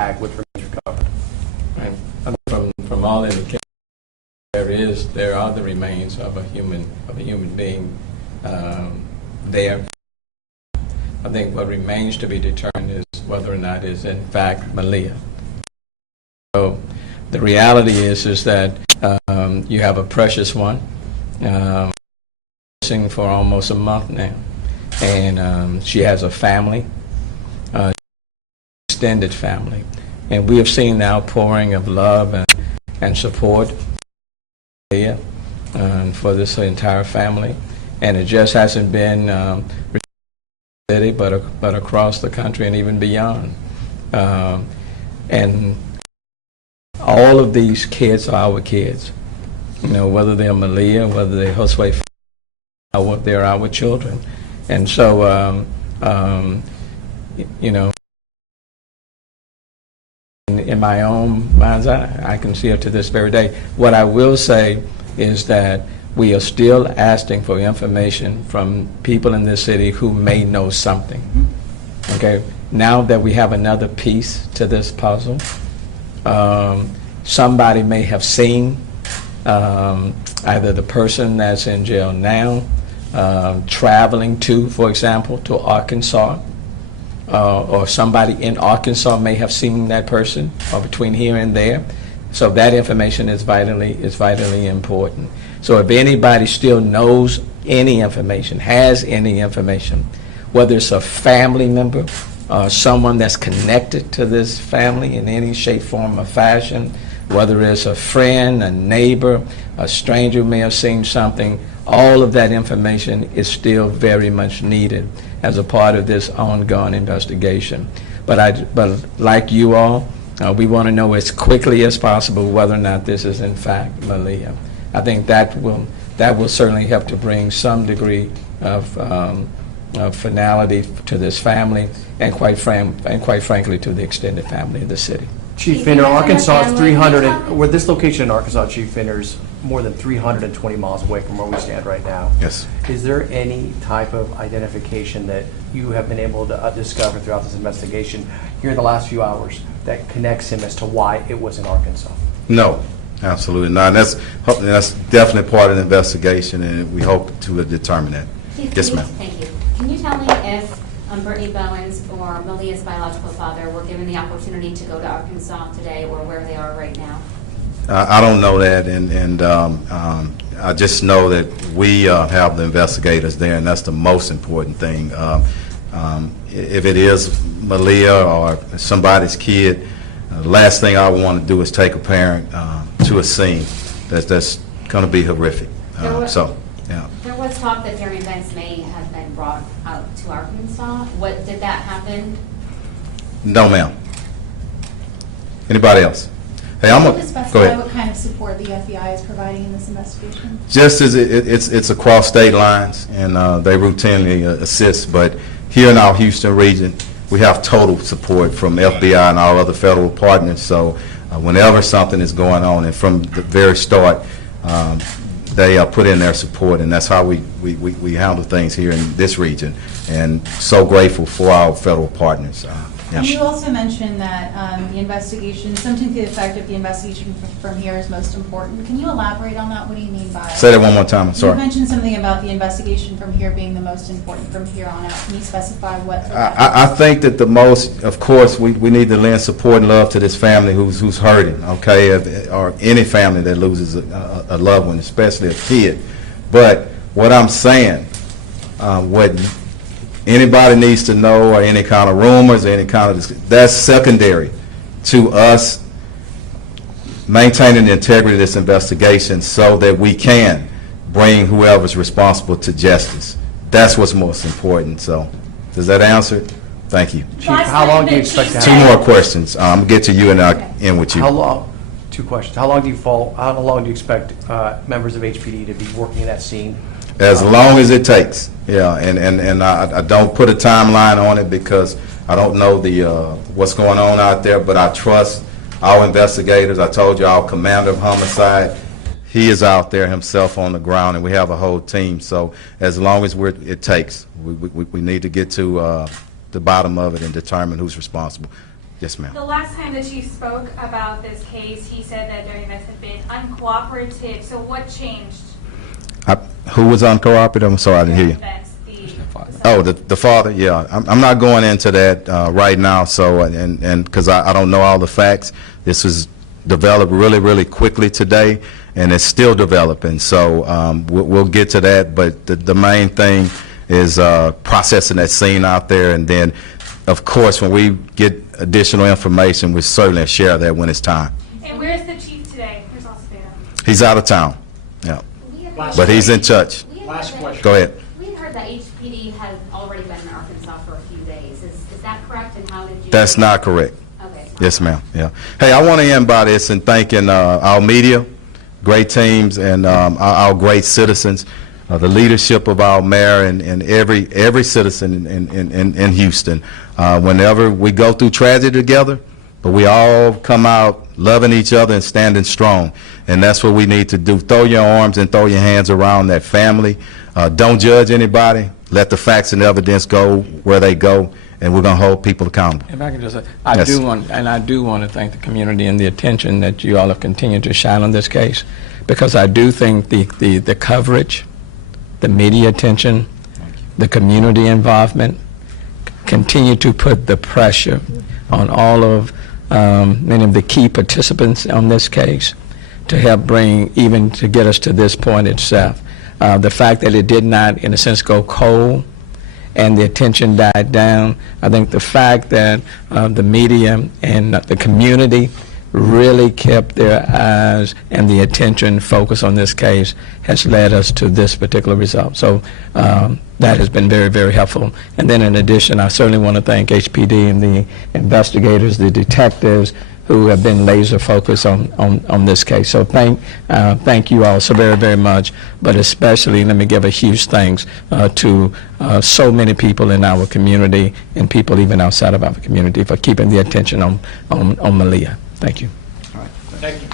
which remains recovered. Right. From all indications, there are the remains of a human being there. I think what remains to be determined is whether or not it is in fact Malia. So the reality is that you have a precious one missing for almost a month now, and she has a family, extended family, and we have seen the outpouring of love and support for this entire family, and it just hasn't been city, but across the country and even beyond. And all of these kids are our kids. You know, whether they're Malia, whether they're Josue, they're our children. And so, you know, in my own mind's eye, I can see it to this very day. What I will say is that we are still asking for information from people in this city who may know something. Okay, now that we have another piece to this puzzle, somebody may have seen either the person that's in jail now traveling to, for example, to Arkansas, or somebody in Arkansas may have seen that person, or between here and there. So that information is vitally important. So if anybody still knows any information, has any information, whether it's a family member, someone that's connected to this family in any shape, form, or fashion, whether it's a friend, a neighbor, a stranger who may have seen something, all of that information is still very much needed as a part of this ongoing investigation. But like you all, we want to know as quickly as possible whether or not this is in fact Malia. I think that will certainly help to bring some degree of finality to this family, and quite frankly to the extended family of the city. Chief Finner, Arkansas is 300, where this location in Arkansas, Chief Finner, is more than 320 miles away from where we stand right now. Yes. Is there any type of identification that you have been able to discover throughout this investigation here in the last few hours that connects him as to why it was in Arkansas? No, absolutely not. And that's definitely part of the investigation, and we hope to determine that. Chief, Yes, ma'am. Thank you. Can you tell me if Brittany Bowens or Malia's biological father were given the opportunity to go to Arkansas today, or where they are right now? I don't know that, and I just know that we have the investigators there, and that's the most important thing. If it is Malia or somebody's kid, the last thing I want to do is take a parent to a scene that's going to be horrific. So, yeah. There was talk that Darian Banks may have been brought out to Arkansas. Did that happen? No, ma'am. Anybody else? Hey, Can you specify go ahead. what kind of support the FBI is providing in this investigation? Just as it's across state lines, and they routinely assist, but here in our Houston region, we have total support from FBI and our other federal partners. So whenever something is going on, and from the very start, they put in their support, and that's how we handle things here in this region, and so grateful for our federal partners. And you also mentioned that the investigation, something to the effect of the investigation from here is most important. Can you elaborate on that? What do you mean by it? Say that one more time, I'm sorry. You mentioned something about the investigation from here being the most important from here on out. Can you specify what? I think that the most, of course, we need to lend support and love to this family who's hurting, okay, or any family that loses a loved one, especially a kid. But what I'm saying, what anybody needs to know, or any kind of rumors, or any kind of, that's secondary to us maintaining the integrity of this investigation so that we can bring whoever's responsible to justice. That's what's most important. So, does that answer it? Thank you. Chief, how long do you expect to have? Two more questions. I'm gonna get to you and I'll end with you. How long? Two questions. How long do you expect members of HPD to be working in that scene? As long as it takes, yeah, and I don't put a timeline on it because I don't know what's going on out there, but I trust our investigators. I told you our commander of homicide, he is out there himself on the ground, and we have a whole team. So as long as it takes, we need to get to the bottom of it and determine who's responsible. Yes, ma'am. The last time the chief spoke about this case, he said that their events had been uncooperative. So what changed? Who was uncooperative? I'm sorry, I didn't hear you. Events, Oh, the father, yeah. I'm not going into that right now, so, and because I don't know all the facts. This was developed really, really quickly today, and it's still developing, so we'll get to that, but the main thing is processing that scene out there, and then, of course, when we get additional information, we certainly share that when it's time. And where's the chief today? Where's Acevedo? He's out of town, yeah, but he's in touch. Last question. Go ahead. We had heard that HPD has already been in Arkansas for a few days. Is that correct? And how did you? That's not correct. Okay. Yes, ma'am. Yeah. Hey, I want to end by this and thanking our media, great teams, and our great citizens, the leadership of our mayor and every citizen in Houston. Whenever we go through tragedy together, but we all come out loving each other and standing strong, and that's what we need to do. Throw your arms and throw your hands around that family. Don't judge anybody. Let the facts and evidence go where they go, and we're going to hold people accountable. If I can just say, I Yes. do want to thank the community and the attention that you all have continued to shine on this case, because I do think the coverage, the media attention, the community involvement continue to put the pressure on all of many of the key participants on this case to help to get us to this point itself. The fact that it did not, in a sense, go cold and the attention died down, I think the fact that the media and the community really kept their eyes and the attention focused on this case has led us to this particular result. So that has been very, very helpful. And then in addition, I certainly want to thank HPD and the investigators, the detectives, who have been laser focused on this case. So thank you all so very, very much, but especially let me give a huge thanks to so many people in our community and people even outside of our community for keeping the attention on Malia. Thank you. Thank you.